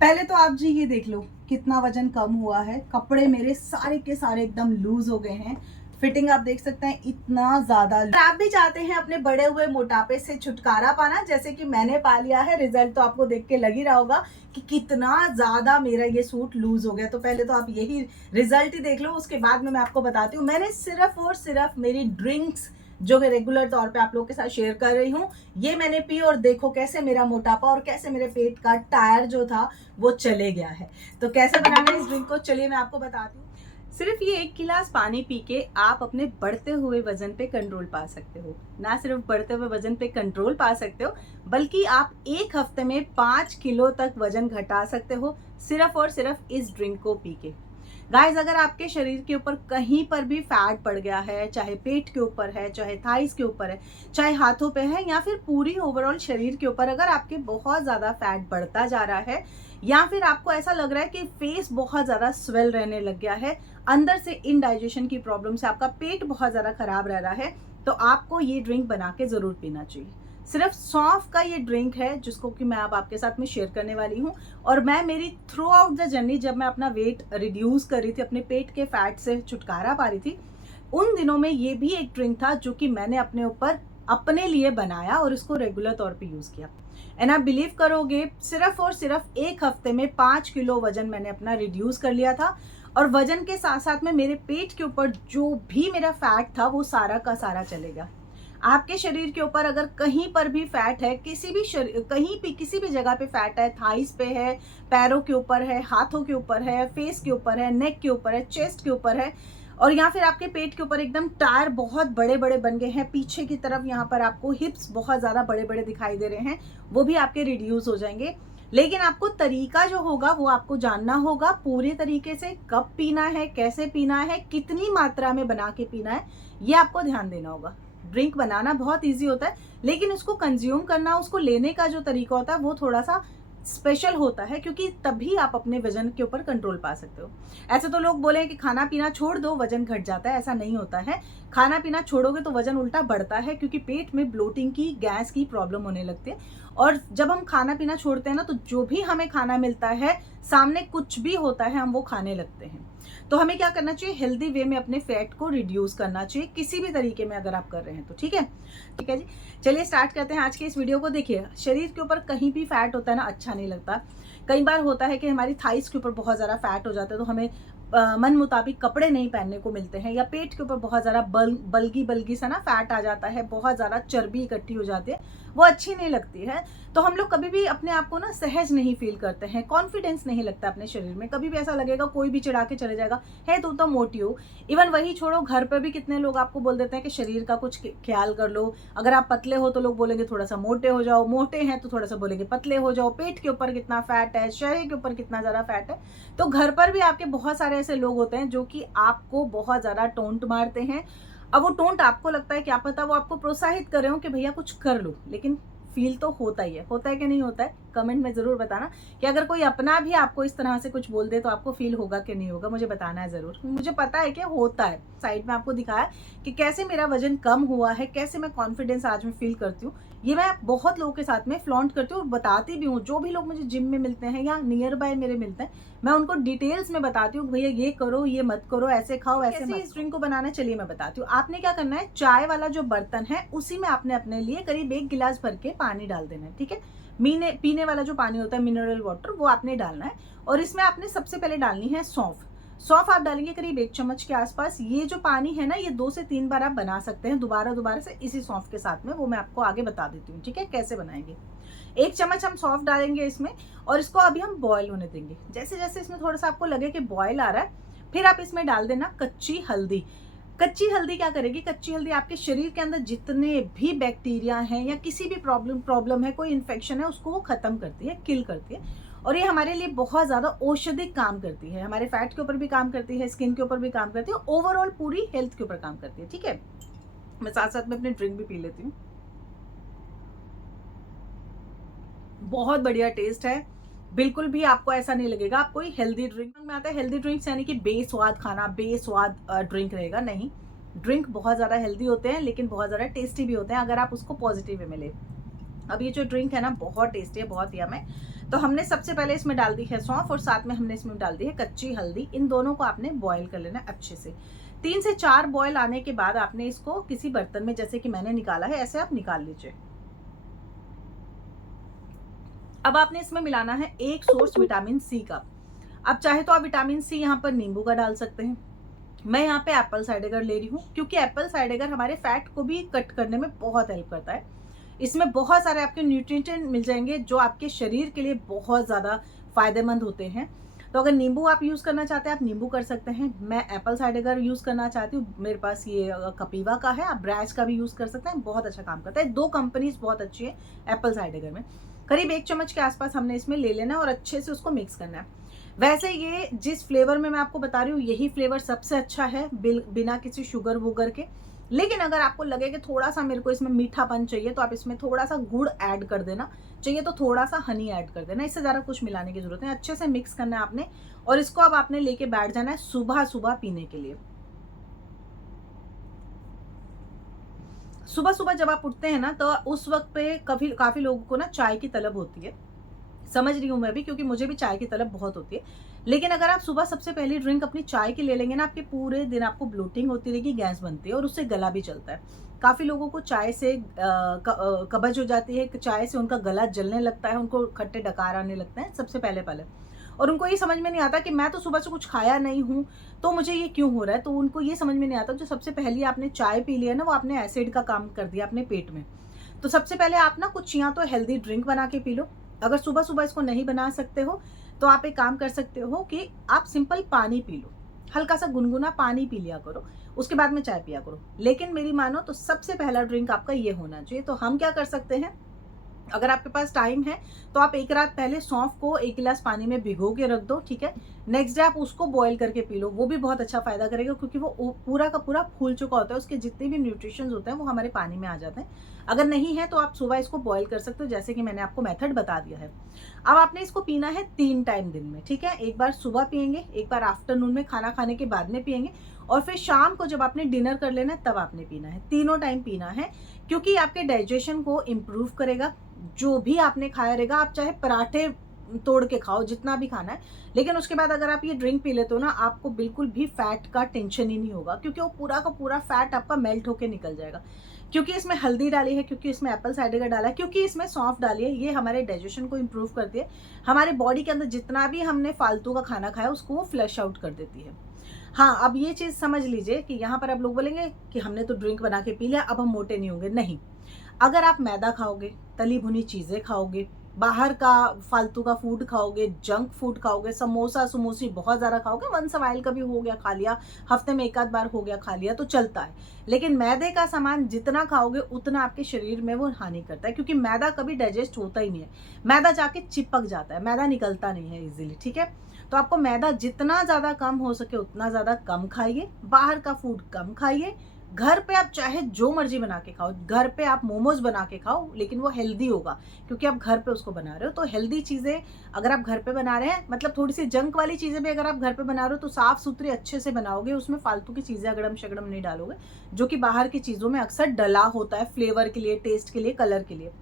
पहले तो आप जी ये देख लो कितना वजन कम हुआ है। कपड़े मेरे सारे के सारे एकदम लूज हो गए हैं। फिटिंग आप देख सकते हैं इतना ज्यादा। आप भी चाहते हैं अपने बड़े हुए मोटापे से छुटकारा पाना, जैसे कि मैंने पा लिया है। रिजल्ट तो आपको देख के लग ही रहा होगा कि कितना ज्यादा मेरा ये सूट लूज हो गया। तो पहले तो आप यही रिजल्ट ही देख लो, उसके बाद में मैं आपको बताती हूँ। मैंने सिर्फ और सिर्फ मेरी ड्रिंक्स जो मैं रेगुलर तौर पे आप लोगों के साथ शेयर कर रही हूँ, ये मैंने पी और देखो कैसे मेरा मोटापा और कैसे मेरे पेट का टायर जो था वो चले गया है। तो कैसे बनाना है इस ड्रिंक को, चलिए मैं आपको बताती हूँ। सिर्फ ये 1 गिलास पानी पी के आप अपने बढ़ते हुए वजन पे कंट्रोल पा सकते हो। ना सिर्फ बढ़ते हुए वजन पे कंट्रोल पा सकते हो, बल्कि आप 1 हफ्ते में 5 किलो तक वजन घटा सकते हो, सिर्फ और सिर्फ इस ड्रिंक को पी के। गाइस, अगर आपके शरीर के ऊपर कहीं पर भी फैट पड़ गया है, चाहे पेट के ऊपर है, चाहे थाइस के ऊपर है, चाहे हाथों पे है, या फिर पूरी ओवरऑल शरीर के ऊपर अगर आपके बहुत ज़्यादा फैट बढ़ता जा रहा है, या फिर आपको ऐसा लग रहा है कि फेस बहुत ज़्यादा स्वेल रहने लग गया है, अंदर से इनडाइजेशन की प्रॉब्लम से आपका पेट बहुत ज़्यादा खराब रह रहा है, तो आपको ये ड्रिंक बना के ज़रूर पीना चाहिए। सिर्फ सौंफ का ये ड्रिंक है जिसको कि मैं अब आपके साथ में शेयर करने वाली हूँ। और मैं मेरी थ्रू आउट द जर्नी, जब मैं अपना वेट रिड्यूस कर रही थी, अपने पेट के फैट से छुटकारा पा रही थी, उन दिनों में ये भी एक ड्रिंक था जो कि मैंने अपने ऊपर अपने लिए बनाया और इसको रेगुलर तौर पे यूज़ किया। एंड आप बिलीव करोगे, सिर्फ और सिर्फ 1 हफ्ते में 5 किलो वजन मैंने अपना रिड्यूस कर लिया था। और वजन के साथ साथ में मेरे पेट के ऊपर जो भी मेरा फैट था वो सारा का सारा चलेगा। आपके शरीर के ऊपर अगर कहीं पर भी फैट है, किसी भी कहीं भी किसी भी जगह पे फैट है, थाइस पे है, पैरों के ऊपर है, हाथों के ऊपर है, फेस के ऊपर है, नेक के ऊपर है, चेस्ट के ऊपर है, और या फिर आपके पेट के ऊपर एकदम टायर बहुत बड़े बड़े बन गए हैं, पीछे की तरफ यहाँ पर आपको हिप्स बहुत ज़्यादा बड़े बड़े दिखाई दे रहे हैं, वो भी आपके रिड्यूस हो जाएंगे। लेकिन आपको तरीका जो होगा वो आपको जानना होगा पूरे तरीके से। कब पीना है, कैसे पीना है, कितनी मात्रा में बना के पीना है, ये आपको ध्यान देना होगा। ड्रिंक बनाना बहुत इजी होता है, लेकिन उसको कंज्यूम करना, उसको लेने का जो तरीका होता है वो थोड़ा सा स्पेशल होता है, क्योंकि तभी आप अपने वजन के ऊपर कंट्रोल पा सकते हो। ऐसे तो लोग बोले कि खाना पीना छोड़ दो वजन घट जाता है, ऐसा नहीं होता है। खाना पीना छोड़ोगे तो वजन उल्टा बढ़ता है, क्योंकि पेट में ब्लोटिंग की, गैस की प्रॉब्लम होने लगती है। और जब हम खाना पीना छोड़ते हैं ना, तो जो भी हमें खाना मिलता है, सामने कुछ भी होता है, हम वो खाने लगते हैं। तो हमें क्या करना चाहिए, हेल्दी वे में अपने फैट को रिड्यूस करना चाहिए, किसी भी तरीके में अगर आप कर रहे हैं तो। ठीक है जी, चलिए स्टार्ट करते हैं आज के इस वीडियो को। देखिए, शरीर के ऊपर कहीं भी फैट होता है ना, अच्छा नहीं लगता। कई बार होता है कि हमारी थाइस के ऊपर बहुत ज़्यादा फैट हो जाता है, तो हमें मन मुताबिक कपड़े नहीं पहनने को मिलते हैं, या पेट के ऊपर बहुत ज़्यादा बल्गी बल्गी सा ना फैट आ जाता है, बहुत ज़्यादा चर्बी इकट्ठी हो जाती है, वो अच्छी नहीं लगती है। तो हम लोग कभी भी अपने आप को ना सहज नहीं फील करते हैं, कॉन्फिडेंस नहीं लगता अपने शरीर में। कभी भी ऐसा लगेगा कोई भी चिढ़ा के चले जाएगा, है तुम तो मोटी हो। इवन वही छोड़ो, घर पर भी कितने लोग आपको बोल देते हैं कि शरीर का कुछ ख्याल कर लो। अगर आप पतले हो तो लोग बोलेंगे थोड़ा सा मोटे हो जाओ, मोटे हैं तो थोड़ा सा बोलेंगे पतले हो जाओ। पेट के ऊपर कितना फैट है, शरीर के ऊपर कितना ज़्यादा फैट है। तो घर पर भी आपके बहुत सारे ऐसे लोग होते हैं जो कि आपको बहुत ज़्यादा टोंट मारते हैं। अब वो टोंट आपको लगता है, क्या पता वो आपको प्रोत्साहित कर रहे हो कि भैया कुछ कर लो, लेकिन फील तो होता ही है। होता है कि नहीं होता है, कमेंट में ज़रूर बताना कि अगर कोई अपना भी आपको इस तरह से कुछ बोल दे तो आपको फील होगा कि नहीं होगा, मुझे बताना है ज़रूर। मुझे पता है कि होता है। साइड में आपको दिखाया कि कैसे मेरा वजन कम हुआ है, कैसे मैं कॉन्फिडेंस आज में फील करती हूँ। ये मैं बहुत लोगों के साथ में फ्लॉन्ट करती हूँ और बताती भी हूँ। जो भी लोग मुझे जिम में मिलते हैं या नियर बाय मेरे मिलते हैं, मैं उनको डिटेल्स में बताती हूँ, भैया ये करो, ये मत करो, ऐसे खाओ, ऐसे मत। इस ड्रिंक को बनाना, चलिए मैं बताती हूँ। आपने क्या करना है, चाय वाला जो बर्तन है उसी में आपने अपने लिए करीब 1 गिलास भर के पानी डाल देना है। ठीक है, पीने वाला जो पानी होता है, मिनरल वाटर, वो आपने डालना है। और इसमें आपने सबसे पहले डालनी है सौंफ। सौंफ आप डालेंगे करीब 1 चम्मच के आसपास। ये जो पानी है ना, ये 2 से 3 बार आप बना सकते हैं दोबारा से इसी सौंफ के साथ में, वो मैं आपको आगे बता देती हूँ। ठीक है, कैसे बनाएंगे। 1 चम्मच हम सौंफ डालेंगे इसमें, और इसको अभी हम बॉयल होने देंगे। जैसे जैसे इसमें थोड़ा सा आपको लगे कि बॉयल आ रहा है, फिर आप इसमें डाल देना कच्ची हल्दी। कच्ची हल्दी क्या करेगी, कच्ची हल्दी आपके शरीर के अंदर जितने भी बैक्टीरिया हैं या किसी भी प्रॉब्लम है, कोई इन्फेक्शन है, उसको वो खत्म करती है, किल करती है। और ये हमारे लिए बहुत ज़्यादा औषधिक काम करती है, हमारे फैट के ऊपर भी काम करती है, स्किन के ऊपर भी काम करती है, ओवरऑल पूरी हेल्थ के ऊपर काम करती है। ठीक है, मैं साथ साथ में अपनी ड्रिंक भी पी लेती हूँ। बहुत बढ़िया टेस्ट है, बिल्कुल भी आपको ऐसा नहीं लगेगा आप कोई हेल्दी ड्रिंक में आता है। हेल्दी ड्रिंक्स यानी कि बेस्वाद खाना, बेस्वाद ड्रिंक रहेगा, नहीं। ड्रिंक बहुत ज़्यादा हेल्दी होते हैं, लेकिन बहुत ज़्यादा टेस्टी भी होते हैं अगर आप उसको पॉजिटिव वे में ले। अब ये जो ड्रिंक है ना, बहुत टेस्टी है, बहुत यम है। तो हमने सबसे पहले इसमें डाल दी है सौंफ और साथ में हमने इसमें डाल दी है कच्ची हल्दी। इन दोनों को आपने बॉईल कर लेना अच्छे से। 3 से 4 बॉईल आने के बाद आपने इसको किसी बर्तन में, जैसे कि मैंने निकाला है, ऐसे आप निकाल लीजिए। अब आपने इसमें मिलाना है 1 सोर्स विटामिन सी का। अब चाहे तो आप विटामिन सी यहाँ पर नींबू का डाल सकते हैं। मैं यहाँ पे एप्पल साइडर ले रही हूँ, क्योंकि एप्पल साइडर हमारे फैट को भी कट करने में बहुत हेल्प करता है। इसमें बहुत सारे आपके न्यूट्रिएंट मिल जाएंगे जो आपके शरीर के लिए बहुत ज़्यादा फायदेमंद होते हैं। तो अगर नींबू आप यूज़ करना चाहते हैं, आप नींबू कर सकते हैं। मैं एप्पल साइडर यूज़ करना चाहती हूँ, मेरे पास ये कपीवा का है, आप ब्रैच का भी यूज़ कर सकते हैं, बहुत अच्छा काम करता है। 2 कंपनीज बहुत अच्छी है एप्पल साइडर में। करीब 1 चम्मच के आसपास हमने इसमें ले लेना है और अच्छे से उसको मिक्स करना है। वैसे ये जिस फ्लेवर में मैं आपको बता रही हूँ, यही फ्लेवर सबसे अच्छा है बिना किसी शुगर वुगर के। लेकिन अगर आपको लगे कि थोड़ा सा मेरे को इसमें मीठापन चाहिए, तो आप इसमें थोड़ा सा गुड़ ऐड कर देना, चाहिए तो थोड़ा सा हनी ऐड कर देना। इससे ज़्यादा कुछ मिलाने की जरूरत है। अच्छे से मिक्स करना है आपने, और इसको अब आपने लेके बैठ जाना है सुबह सुबह पीने के लिए। सुबह सुबह जब आप उठते हैं ना, तो उस वक्त पे काफी लोगों को ना चाय की तलब होती है। समझ रही हूँ मैं भी, क्योंकि मुझे भी चाय की तलब बहुत होती है। लेकिन अगर आप सुबह सबसे पहली ड्रिंक अपनी चाय की ले लेंगे ना, आपके पूरे दिन आपको ब्लोटिंग होती रहेगी, गैस बनती है और उससे गला भी चलता है। काफ़ी लोगों को चाय से कब्ज हो जाती है, चाय से उनका गला जलने लगता है, उनको खट्टे डकार आने लगते हैं सबसे पहले। और उनको ये समझ में नहीं आता कि मैं तो सुबह से कुछ खाया नहीं हूँ, तो मुझे ये क्यों हो रहा है। तो उनको ये समझ में नहीं आता, जो सबसे पहले आपने चाय पी लिया ना, वो आपने एसिड का काम कर दिया अपने पेट में। तो सबसे पहले आप ना कुछ या तो हेल्दी ड्रिंक बना के पी लो। अगर सुबह सुबह इसको नहीं बना सकते हो, तो आप एक काम कर सकते हो कि आप सिंपल पानी पी लो, हल्का सा गुनगुना पानी पी लिया करो, उसके बाद में चाय पिया करो। लेकिन मेरी मानो तो सबसे पहला ड्रिंक आपका ये होना चाहिए। तो हम क्या कर सकते हैं, अगर आपके पास टाइम है तो आप एक रात पहले सौंफ को 1 गिलास पानी में भिगो के रख दो, ठीक है। नेक्स्ट डे आप उसको बॉईल करके पी लो, वो भी बहुत अच्छा फायदा करेगा, क्योंकि वो पूरा का पूरा फूल चुका होता है, उसके जितने भी न्यूट्रिशंस होते हैं वो हमारे पानी में आ जाते हैं। अगर नहीं है तो आप सुबह इसको बॉईल कर सकते हो, जैसे कि मैंने आपको मेथड बता दिया है। अब आपने इसको पीना है 3 टाइम दिन में, ठीक है। एक बार सुबह पियेंगे, एक बार आफ्टरनून में खाना खाने के बाद में पियेंगे, और फिर शाम को जब आपने डिनर कर लेना है तब आपने पीना है। तीनों टाइम पीना है, क्योंकि आपके डाइजेशन को इम्प्रूव करेगा। जो भी आपने खाया रहेगा, आप चाहे पराठे तोड़ के खाओ, जितना भी खाना है, लेकिन उसके बाद अगर आप ये ड्रिंक पी लेते हो ना, आपको बिल्कुल भी फैट का टेंशन ही नहीं होगा, क्योंकि वो पूरा का पूरा फैट आपका मेल्ट होके निकल जाएगा। क्योंकि इसमें हल्दी डाली है, क्योंकि इसमें एप्पल साइडर का डाला है, क्योंकि इसमें सौंफ डाली है, ये हमारे डाइजेशन को इम्प्रूव करती है। हमारे बॉडी के अंदर जितना भी हमने फालतू का खाना खाया उसको वो फ्लश आउट कर देती है। हाँ, अब ये चीज़ समझ लीजिए कि यहाँ पर आप लोग बोलेंगे कि हमने तो ड्रिंक बना के पी लिया, अब हम मोटे नहीं होंगे। नहीं, अगर आप मैदा खाओगे, तली भुनी चीज़ें खाओगे, बाहर का फालतू का फूड खाओगे, जंक फूड खाओगे, समोसा समोसी बहुत ज़्यादा खाओगे, वंस अ वाइल कभी हो गया खा लिया, हफ्ते में 1 आध बार हो गया खा लिया तो चलता है। लेकिन मैदे का सामान जितना खाओगे उतना आपके शरीर में वो हानि करता है, क्योंकि मैदा कभी डाइजेस्ट होता ही नहीं है। मैदा जाके चिपक जाता है, मैदा निकलता नहीं है इजीली, ठीक है। तो आपको मैदा जितना ज़्यादा कम हो सके उतना ज़्यादा कम खाइए, बाहर का फूड कम खाइए। घर पे आप चाहे जो मर्जी बना के खाओ, घर पे आप मोमोज बना के खाओ, लेकिन वो हेल्दी होगा, क्योंकि आप घर पे उसको बना रहे हो। तो हेल्दी चीज़ें अगर आप घर पे बना रहे हैं, मतलब थोड़ी सी जंक वाली चीज़ें भी अगर आप घर पे बना रहे हो, तो साफ सुथरी अच्छे से बनाओगे, उसमें फालतू की चीज़ें अगड़म शगड़म नहीं डालोगे, जो कि बाहर की चीज़ों में अक्सर डला होता है, फ्लेवर के लिए, टेस्ट के लिए, कलर के लिए।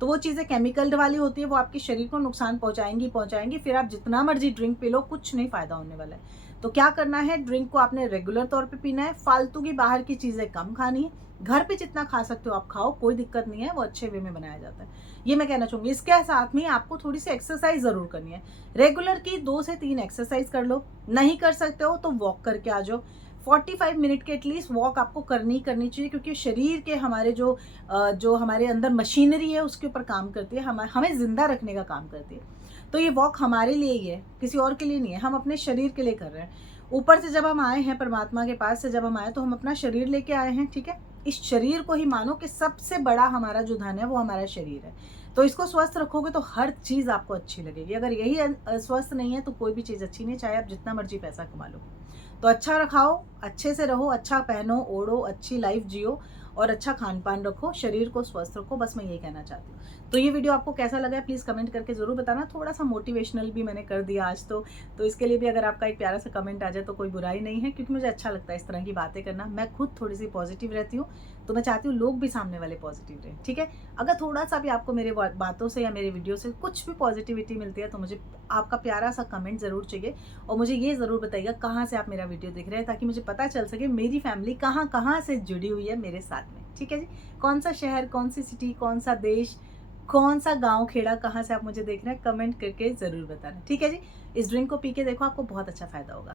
तो वो चीज़ें केमिकल वाली होती है, वो आपके शरीर को नुकसान पहुंचाएंगी। फिर आप जितना मर्जी ड्रिंक पी लो, कुछ नहीं फायदा होने वाला है। तो क्या करना है, ड्रिंक को आपने रेगुलर तौर पे पीना है, फालतू की बाहर की चीज़ें कम खानी है। घर पे जितना खा सकते हो आप खाओ, कोई दिक्कत नहीं है, वो अच्छे वे में बनाया जाता है, ये मैं कहना चाहूँगी। इसके साथ में आपको थोड़ी सी एक्सरसाइज ज़रूर करनी है। रेगुलर की 2 से 3 एक्सरसाइज कर लो, नहीं कर सकते हो तो वॉक करके आ जाओ। 45 मिनट के एटलीस्ट वॉक आपको करनी चाहिए, क्योंकि शरीर के हमारे जो हमारे अंदर मशीनरी है उसके ऊपर काम करती है, हमें जिंदा रखने का काम करती है। तो ये वॉक हमारे लिए ही है, किसी और के लिए नहीं है, हम अपने शरीर के लिए कर रहे हैं। ऊपर से जब हम आए हैं, परमात्मा के पास से जब हम आए, तो हम अपना शरीर लेके आए हैं, ठीक है। इस शरीर को ही मानो कि सबसे बड़ा हमारा जो धन है वो हमारा शरीर है। तो इसको स्वस्थ रखोगे तो हर चीज़ आपको अच्छी लगेगी। अगर यही स्वस्थ नहीं है तो कोई भी चीज़ अच्छी नहीं, चाहे आप जितना मर्जी पैसा कमा लो। तो अच्छा रखाओ, अच्छे से रहो, अच्छा पहनो ओढ़ो, अच्छी लाइफ जियो, और अच्छा खान पान रखो, शरीर को स्वस्थ रखो, बस मैं यही कहना चाहती हूँ। तो ये वीडियो आपको कैसा लगा है प्लीज़ कमेंट करके ज़रूर बताना। थोड़ा सा मोटिवेशनल भी मैंने कर दिया आज तो इसके लिए भी अगर आपका एक प्यारा सा कमेंट आ जाए तो कोई बुराई नहीं है, क्योंकि मुझे अच्छा लगता है इस तरह की बातें करना। मैं खुद थोड़ी सी पॉजिटिव रहती हूँ, तो मैं चाहती हूँ लोग भी सामने वाले पॉजिटिव रहें, ठीक है। अगर थोड़ा सा भी आपको मेरे बातों से या मेरे वीडियो से कुछ भी पॉजिटिविटी मिलती है तो मुझे आपका प्यारा सा कमेंट ज़रूर चाहिए, और मुझे ये ज़रूर बताइएगा कहाँ से आप मेरा वीडियो देख रहे हैं, ताकि मुझे पता चल सके मेरी फैमिली कहाँ कहाँ से जुड़ी हुई है मेरे साथ में, ठीक है जी। कौन सा शहर, कौन सी सिटी, कौन सा देश, कौन सा गांव खेड़ा, कहाँ से आप मुझे देख रहे हैं, कमेंट करके ज़रूर बताना, ठीक है जी। इस ड्रिंक को पी के देखो, आपको बहुत अच्छा फ़ायदा होगा।